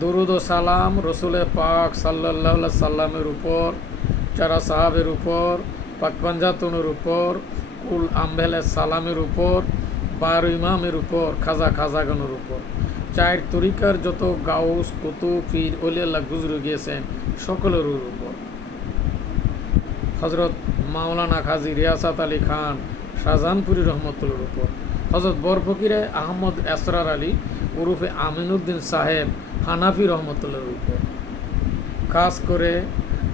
দুরুদ ও সালাম রসুলের পাক সাল্লাহ সাল্লামের উপর চারা সাহাবের উপর পাকপাঞ্জাতনের উপর, কুল আম্বেলের সালামের উপর, বার ইমামের উপর, খাজা খাজাগানোর উপর। চায়ের তরিকার যত গাউস কুতু পীর অলিয়াল্লাহ গুজরে গিয়েছেন, সকলের উপর। হজরত মাওলানা খাজি রিয়াসাত আলী খান শাহজাহানপুরি রহমতুল্লার উপর। হজরত বরফকিরে আহমদ এসরার আলী ওরফে আমিনুদ্দিন সাহেব হানাফি রহমতুল্লার উপর। খাস করে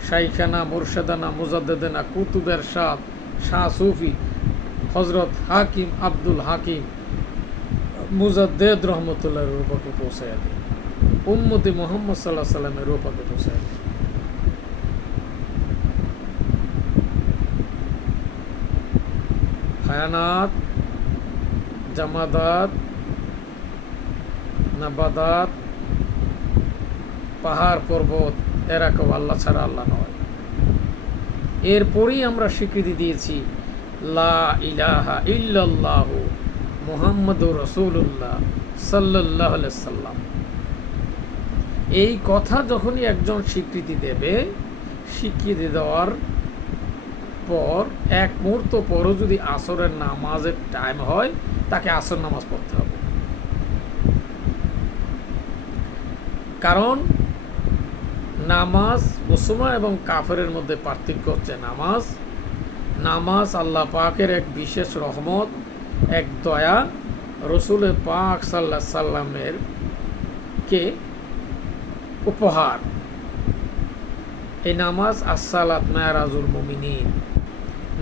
শাইখানা, মুর্শেদানা, মুজাদ্দেদানা, কুতুবের সাদ, শাহ সুফি হজরত হাকিম আব্দুল হাকিম, মুজাদ্দেদ রহমতুল্লাহর রূপকে পৌঁছায় দেয় উম্মতি মোহাম্মদ সাল্লাহ সাল্লামের রূপকে পৌঁছায় দেয় হায়ানাত, জামাদাত নাবাদাত পাহাড় পর্বত এরা কেউ আল্লাহ ছাড়া আল্লাহ নয়। এরপরেই আমরা স্বীকৃতি দিয়েছি, লা ইলাহা ইল্লাল্লাহ মুহাম্মদ রসুল্লাহ সাল্লাহ সাল্লাম এই কথা যখনই একজন স্বীকৃতি দেবে, স্বীকৃতি দেওয়ার পর, এক মুহূর্ত পরও যদি আসরের নামাজের টাইম হয়, তাকে আসর নামাজ পড়তে হবে। কারণ নামাজ মুসলমান এবং কাফেরের মধ্যে পার্থক্য হচ্ছে নামাজ। নামাজ আল্লাহ পাকের এক বিশেষ রহমত, এক দয়া। রসুল পাক সাল্লা সাল্লামের কে? উপহার। এই নামাজ আসসালাত মেয়ারাজুল মুমিনিন।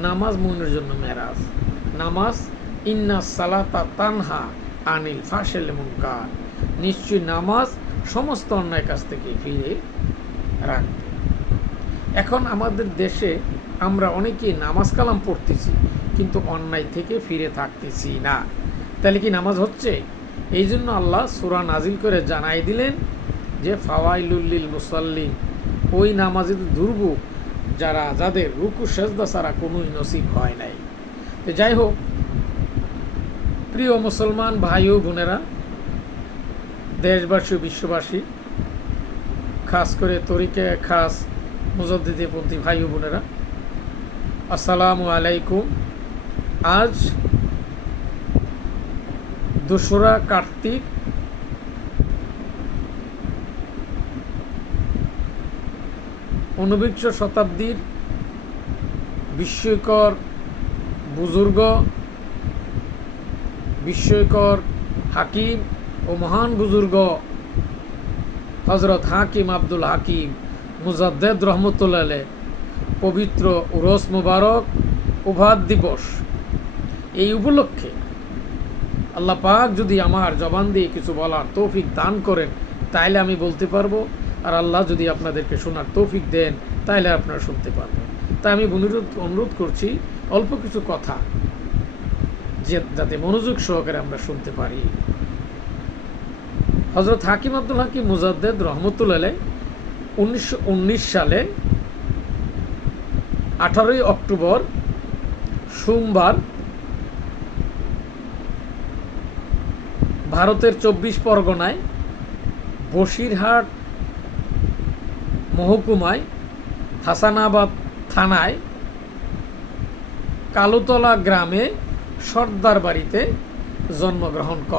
নামাজ মুনের জন্য মেরাজ। নামাজ, ইন্না সালাতা তানহা আনিল ফাশেল মুনকার। নিশ্চয় নামাজ সমস্ত অন্যায় কাছ থেকে ফিরে রাখবে। এখন আমাদের দেশে আমরা অনেকেই নামাজ কালাম পড়তেছি, কিন্তু অন্যায় থেকে ফিরে থাকতেছি না। তাহলে কি নামাজ হচ্ছে? এই জন্য আল্লাহ সুরা নাজিল করে জানাই দিলেন যে ফাওয়াইলুল্লিল মুসাল্লিম ওই নামাজে দুর্ভোগ যারা, যাদের রুকু, সেজদা ছাড়া কোনোই নসিব হয় নাই। তো যাই হোক, প্রিয় মুসলমান ভাই ও বোনেরা দেশবাসী বিশ্ববাসী, খাস করে তরিকে খাস মুজদ্দিদিপন্থী ভাই বোনেরা, আসসালামু আলাইকুম। আজ দোসরা কার্তিক, ঊনবিংশ শতাব্দীর বিস্ময়কর বুজুর্গ, বিস্ময়কর হাকিম ও মহান বুজুর্গ হজরত হাকিম আব্দুল হাকিম মুজাদ্দেদ রহমতুল্লাহ পবিত্র উরস মুবারক উভাদ দিবস। এই উপলক্ষে আল্লাহ পাক যদি আমার জবান দিয়ে কিছু বলার তৌফিক দান করেন, তাইলে আমি বলতে পারব, আর আল্লাহ যদি আপনাদেরকে শোনার তৌফিক দেন তাহলে আপনারা শুনতে পারবেন। তাই আমি অনুরোধ অনুরোধ করছি, অল্প কিছু কথা যে, যাতে মনোযোগ সহকারে আমরা শুনতে পারি। হজরত হাকিম আব্দুল হাকিম মুজাদ্দেদ রহমতুল্লাহ উনিশশো উনিশ সালে আঠারোই অক্টোবর সোমবার ভারতের চব্বিশ পরগনায় বসিরহাট মহকুমায় হাসানাবাদ থানায় কালুতলা গ্রামে সর্দার বাড়িতে জন্মগ্রহণ করে